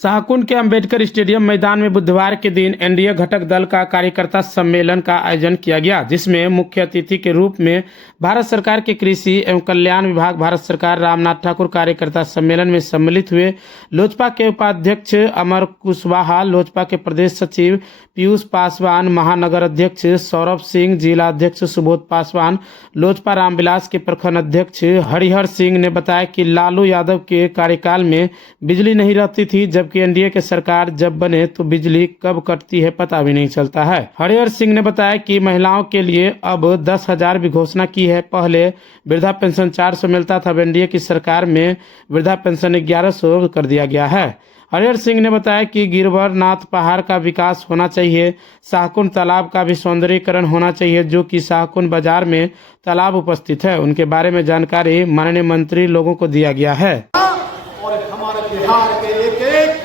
शाहकुंड के अंबेडकर स्टेडियम मैदान में बुधवार के दिन एनडीए घटक दल का कार्यकर्ता सम्मेलन का आयोजन किया गया, जिसमें मुख्य अतिथि के रूप में भारत सरकार के कृषि एवं कल्याण विभाग भारत सरकार रामनाथ ठाकुर कार्यकर्ता सम्मेलन में सम्मिलित हुए। लोजपा के उपाध्यक्ष अमर कुशवाहा, लोजपा के प्रदेश सचिव पीयूष पासवान, महानगर अध्यक्ष सौरभ सिंह, जिला अध्यक्ष सुबोध पासवान, लोजपा रामविलास के प्रखंड अध्यक्ष हरिहर सिंह ने बताया कि लालू यादव के कार्यकाल में बिजली नहीं रहती थी, जबकि एनडीए की सरकार जब बने तो बिजली कब कटती है पता भी नहीं चलता है। हरिहर सिंह ने बताया कि महिलाओं के लिए अब 10,000 भी घोषणा की है। पहले वृद्धा पेंशन 400 मिलता था, अब एनडीए की सरकार में वृद्धा पेंशन 1100 कर दिया गया है। हरिहर सिंह ने बताया कि गिरवरनाथ पहाड़ का विकास होना चाहिए, शाहकुंड तालाब का भी सौंदर्यीकरण होना चाहिए, जो कि शाहकुंड बाजार में तालाब उपस्थित है। उनके बारे में जानकारी माननीय मंत्री लोगों को दिया गया है। और हमारे बिहार के एक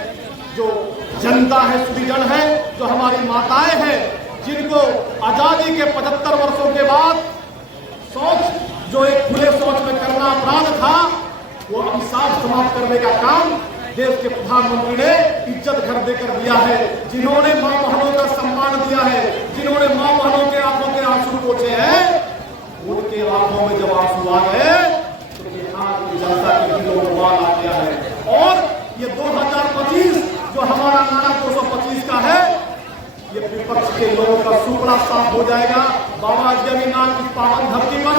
जो जनता है, सुधीजन है, जो हमारी माताएं हैं, जिनको आजादी के 75 वर्षों के बाद शौच जो एक खुले शौच में करना अपराध था, वो अभिशाप समाप्त करने का काम देश के प्रधानमंत्री ने इज्जत घर देकर दिया है। जिन्होंने मां बहनों का सम्मान दिया है, जिन्होंने मां बहनों के आंखों के आंसू पोंछे हैं, उनके आंखों में जब आंसू आ गए तो बिहार की जनता के दिलों में बाल आ गया है। और ये 2025 जो हमारा नारा 225 का है, ये विपक्ष के लोगों का सुपड़ा साफ हो जाएगा। बाबा जमीनाथ की पावन धरती पर,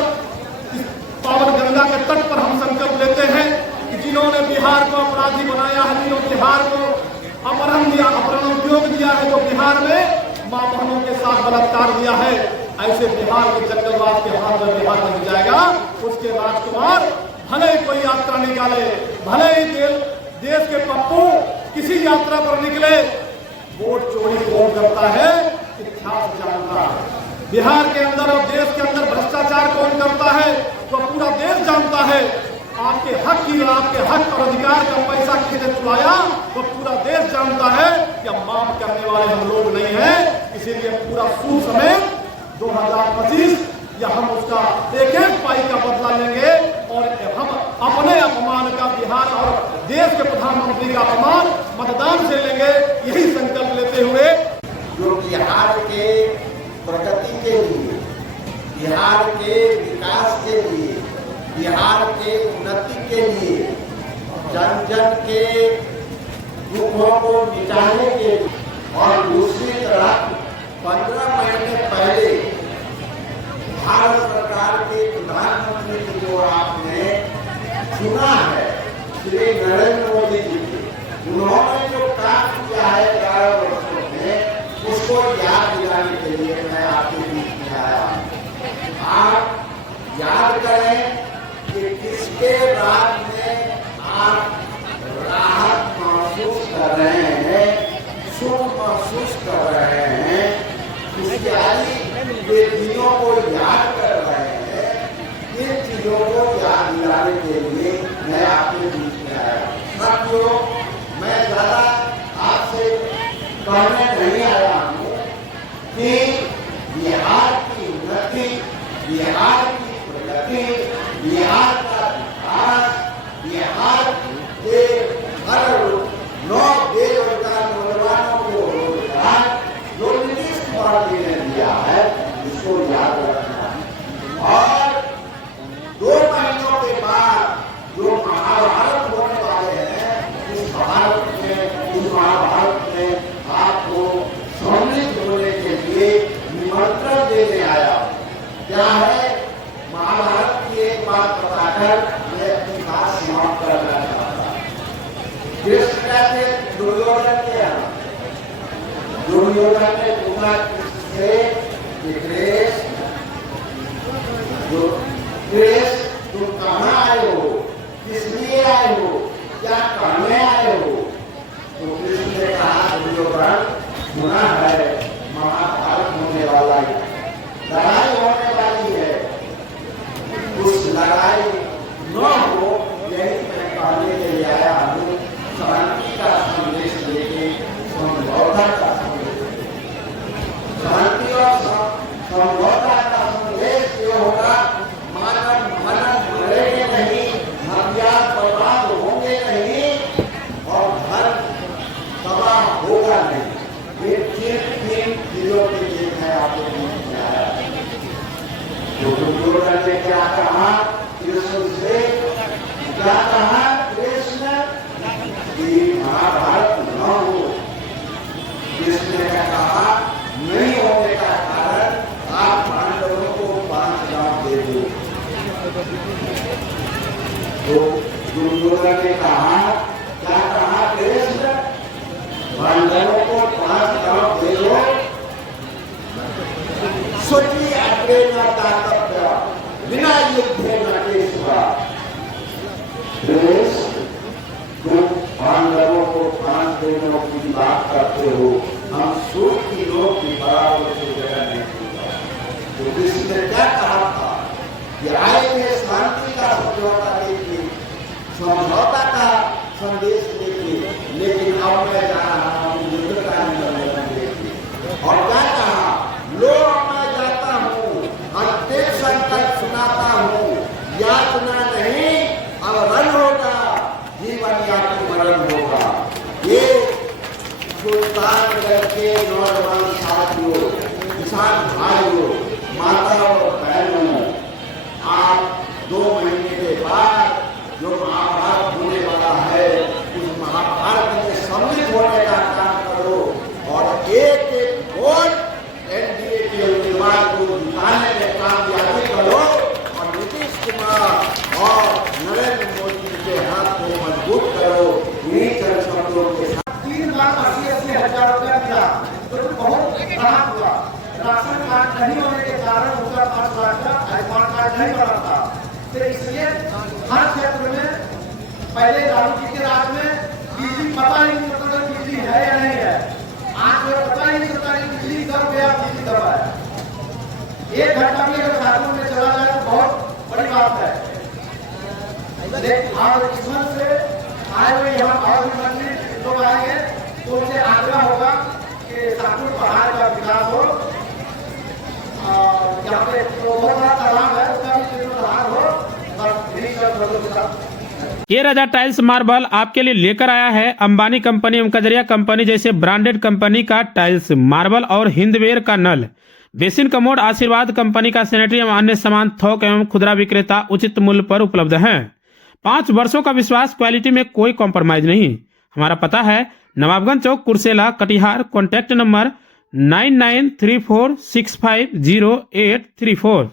इस पावन गंगा के तट पर हम संकल्प लेते हैं कि जिन्होंने बिहार को अपराधी बनाया है, जिन्होंने बिहार को अपहरण उद्योग दिया है, जो बिहार में मां बहनों के साथ बलात्कार दिया है, ऐसे बिहार के जंगलवाद के हाथ में बिहार नहीं जाएगा। उसके राजकुमार भले ही कोई यात्रा निकाले, भले ही देश के पप्पू किसी यात्रा पर निकले, वोट चोरी कौन करता है इतिहास जानता है। बिहार के अंदर और देश के अंदर भ्रष्टाचार कौन करता है तो पूरा देश जानता है। आपके हक की, आपके हक और अधिकार का पैसा किसने चुराया तो पूरा देश जानता है कि अब माफ करने वाले हम लोग नहीं हैं। इसीलिए पूरा सूद समेत 2025 या हम उसका एक पाई का बदला लेंगे और हम अपने अपमान का, बिहार और देश के प्रधानमंत्री का अपमान मतदान से लेंगे। यही संकल्प लेते हुए जो बिहार के प्रगति के लिए, बिहार के विकास के लिए, बिहार के उन्नति के लिए, जन जन के दुखों को मिटाने के लिए, और दूसरी तरफ 15 महीने पहले भारत सरकार के प्रधानमंत्री को आपने चुना है, श्री नरेंद्र मोदी जी के, उन्होंने जो काम किया है 11 वर्षों में, उसको याद दिलाने के लिए मैं आपके बीच में आया हूँ। आप याद करें कि किसके राज में आप राहत महसूस कर रहे हैं, सुख महसूस कर रहे हैं, खुशहाली के दिनों को याद कर रहे हैं। इन चीजों को याद दिलाने के लिए मैं आपके बीच में आया। साथियों, मैं ज्यादा आपसे कहने नहीं आया हूँ कि बिहार की उन्नति, बिहार की प्रगति, बिहार का विकास, बिहार के हर 9 बेरोजगार नौजवानों को रोजगार जो नीतीश कुमार जी ने दिया है, इसको याद रखना। और 2 महीनों के बाद जो महाभारत होने वाले हैं, इस महाभारत में आपको सम्मिलित होने के लिए निमंत्रण देने आया। क्या है महाभारत की एक बात बताकर मैं अपनी बात समाप्त करना चाहता हूँ। कृष्ण कहते दुर्योधन के यहाँ, दुर्योधन ने पूछा कृष्ण से कि कृष्ण तुम कहाँ आए हो, किस लिए आए हो, क्या करने आए हो? तो कृष्ण ने कहा दुर्योधन, सुना है महाभारत होने वाला है, लड़ाई होने वाली है, उस लड़ाई न हो यही मैं कहने के लिए आया हूँ। शांति का संदेश लेके, समझौता का संदेश, शांति और समझौता का संदेश ये होगा, मानव मनन मरेंगे नहीं, हथियार बर्बाद होंगे नहीं, और महाभारत न हो। कृष्ण ने कहा नहीं होने का कारण आप पांडवों को 5 गांव दे दो। तो दुर्योधन ने कहा, क्या कहा कृष्ण? पांडवों को 5 गांव दे दो। स्वती अग्रे न दातव्य बिना युद्धे न केशवा। तुम पांडवों को 5 दिनों की बात करते हो, हम 100 किलो की बराबर से जगह नहीं दूंगा। तो कृष्ण ने क्या कहा था कि आएंगे शांति का समझौता लेके, समझौता का संदेश लेके, लेकिन अब मैं जा रहा हूँ युद्ध का निबंधन लेके। और क्या कहा? लो मैं जाता हूँ, अंतिम संकट सुनाता हूँ, यातना नहीं अब रण होगा, जीवन या तो मरण होगा। ये सुल्तानगढ़ के नौजवान साथियों, किसान भाइयों, माता और बहनों, आप 2 महीने के बाद जो महाभारत होने वाला है, उस महाभारत में सम्मिलित होने का काम करो और एक एक वोट एनडीए के उम्मीदवार को जिताने में कामयाबी करो और नीतीश कुमार और नरेंद्र मोदी के हाथ को मजबूत करो। यही चंद शब्दों के साथ 3,80,80 हजार रुपया दिया तो बहुत राहत हुआ। राशन कार्ड नहीं होने के कारण उनका 5 लाख का आयुष्मान कार्ड नहीं बना था। तो इसलिए हर क्षेत्र में पहले लालू जी के राज में बिजली पता ही नहीं चलता बिजली है या नहीं है। आज जो पता ही नहीं चलता बिजली कब गया, बिजली कब आया। 1 घंटा में अगर झारखंड में चला जाए तो बहुत बड़ी बात है। और किस्मत से आए हुए यहाँ और भी मंत्री लोग आएंगे तो उनसे आग्रह होगा कि साकुर पहाड़ का विकास हो। यहाँ पे तो बहुत बड़ा तालाब है, उसका भी जीर्णोद्धार हो और ये राजा टाइल्स मार्बल आपके लिए लेकर आया है अंबानी कंपनी एवं कजरिया कंपनी जैसे ब्रांडेड कंपनी का टाइल्स मार्बल और हिंदवेयर का नल, बेसिन कमोड, आशीर्वाद कंपनी का सैनिटरी एवं अन्य सामान थोक एवं खुदरा विक्रेता उचित मूल्य पर उपलब्ध हैं। 5 वर्षों का विश्वास, क्वालिटी में कोई कॉम्प्रोमाइज नहीं। हमारा पता है नवाबगंज चौक, कुर्सेला, कटिहार। Contact number 9934650834।